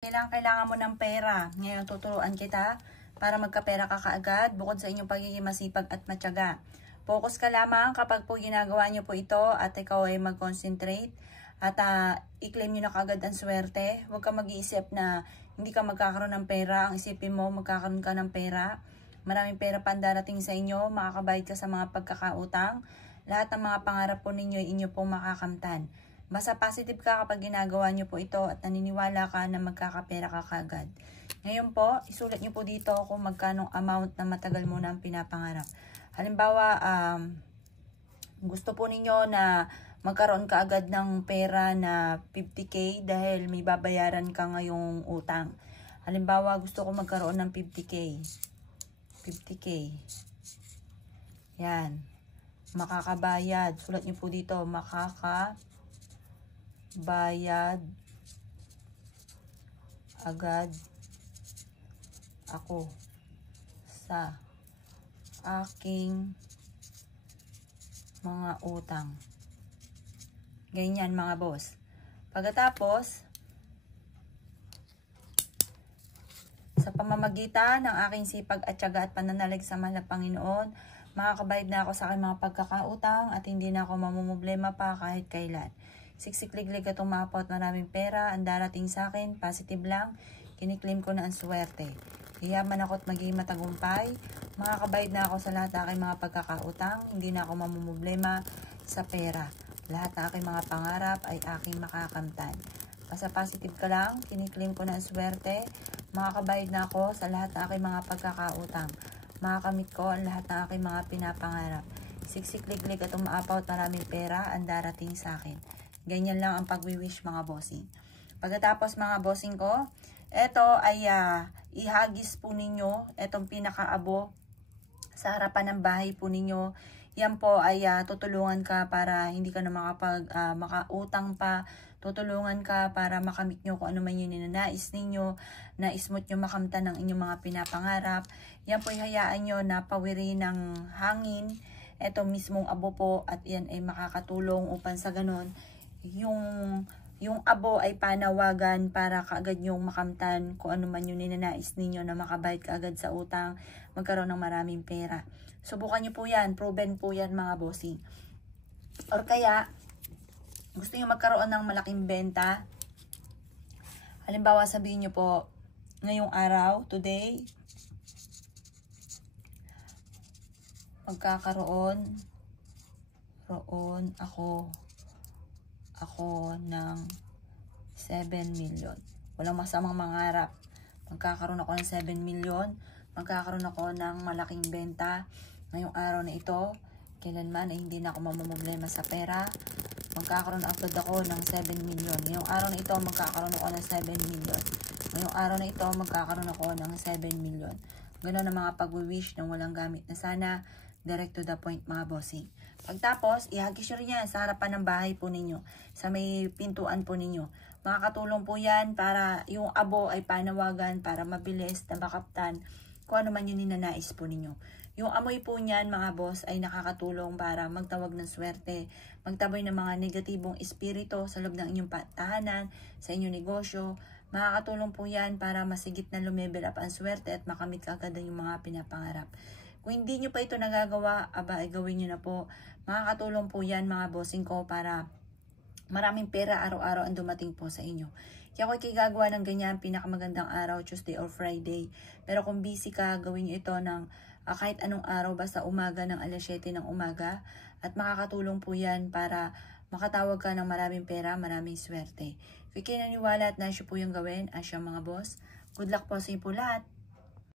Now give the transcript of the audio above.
Kailangan mo ng pera. Ngayon tuturuan kita para magkapera ka kaagad bukod sa inyong pagiging masipag at matyaga. Focus ka lamang kapag po ginagawa nyo po ito at ikaw ay mag-concentrate at i-claim nyo na kaagad ang swerte. Huwag ka mag-iisip na hindi ka magkakaroon ng pera. Ang isipin mo, magkakaroon ka ng pera. Maraming pera pa darating sa inyo. Makakabayad ka sa mga pagkakautang. Lahat ng mga pangarap po ninyo ay inyo pong makakamtan. Basta positive ka kapag ginagawa nyo po ito at naniniwala ka na magkakapera ka kagad. Ngayon po, isulat nyo po dito kung magkano amount na matagal mo na ang pinapangarap. Halimbawa, gusto po ninyo na magkaroon ka agad ng pera na 50k dahil may babayaran ka ngayong utang. Halimbawa, gusto ko magkaroon ng 50k. 50k. Yan. Makakabayad. Sulat nyo po dito, bayad agad ako sa aking mga utang. Ganyan mga boss. Pagkatapos, sa pamamagitan ng aking sipag at tiyaga at pananalig sa mahal na Panginoon, makakabayad na ako sa aking mga pagkakautang at hindi na ako mamumblema pa kahit kailan. Siksikliglig at umapot, maraming pera ang darating sa akin, positive lang, kiniklaim ko na ang swerte. Yayaman ako at maging matagumpay, makakabayad na ako sa lahat ng aking mga pagkakautang, hindi na ako mamumblema sa pera. Lahat ng aking mga pangarap ay aking makakamtan. Basta positive ka lang, kiniklaim ko na ang swerte, makakabayad na ako sa lahat ng aking mga pagkakautang. Makakamit ko ang lahat ng aking mga pinapangarap. Siksikliglig at umaapaw at maraming pera ang darating sa akin. Ganyan lang ang pag-wish mga bossing. Pagkatapos mga bossing ko, ito ay ihagis po ninyo, itong pinakaabo sa harapan ng bahay po ninyo. Yan po ay tutulungan ka para hindi ka na makautang pa. Tutulungan ka para makamit nyo kung ano man yung ninanais ninyo. Nais mo nyo makamtan ng inyong mga pinapangarap. Yan po hayaan nyo na pawiri ng hangin. Ito mismong abo po at yan ay makakatulong upang sa ganun yung abo ay panawagan para kaagad yung makamtan kung ano man yung ninanais ninyo na makabayad kaagad sa utang, magkaroon ng maraming pera. Subukan nyo po yan, proven po yan mga bossing. Or kaya, gusto nyo magkaroon ng malaking benta. Halimbawa sabihin nyo po, ngayong araw, today, magkakaroon ako ng 7 million. Walang masamang mangarap. Magkakaroon ako ng 7 million. Magkakaroon ako ng malaking benta. Ngayong araw na ito, kailanman ay hindi na ako mamumblema sa pera. Magkakaroon agad ako ng 7 million. Ngayong araw na ito, magkakaroon ako ng 7 million. Ngayong araw na ito, magkakaroon ako ng 7 million. Ganun ang mga pag-wish ng walang gamit na sana. Direct to the point mga bossing. Pagtapos, ihagis nyo rin yan sa harapan ng bahay po ninyo. Sa may pintuan po ninyo. Makakatulong po yan para yung abo ay panawagan para mabilis na makaptan kung ano man yung ninanais po ninyo. Yung amoy po niyan mga boss ay nakakatulong para magtawag ng swerte, magtaboy ng mga negatibong espiritu sa loob ng inyong tahanan, sa inyong negosyo. Makakatulong po yan para masigit na lumebel up ang swerte at makamit kaagad yung mga pinapangarap. Kung hindi nyo pa ito nagagawa, ay gawin nyo na po. Makakatulong po yan mga bossing ko para maraming pera araw-araw ang dumating po sa inyo. Kaya ako ikigagawa ng ganyan, pinakamagandang araw, Tuesday or Friday. Pero kung busy ka, gawin nyo ito ng kahit anong araw, basta umaga ng alas 7 ng umaga. At makakatulong po yan para makatawag ka ng maraming pera, maraming swerte. Kung kayo naniwala at nasyo po yung gawin, asya mga boss, good luck po sa inyo po lahat.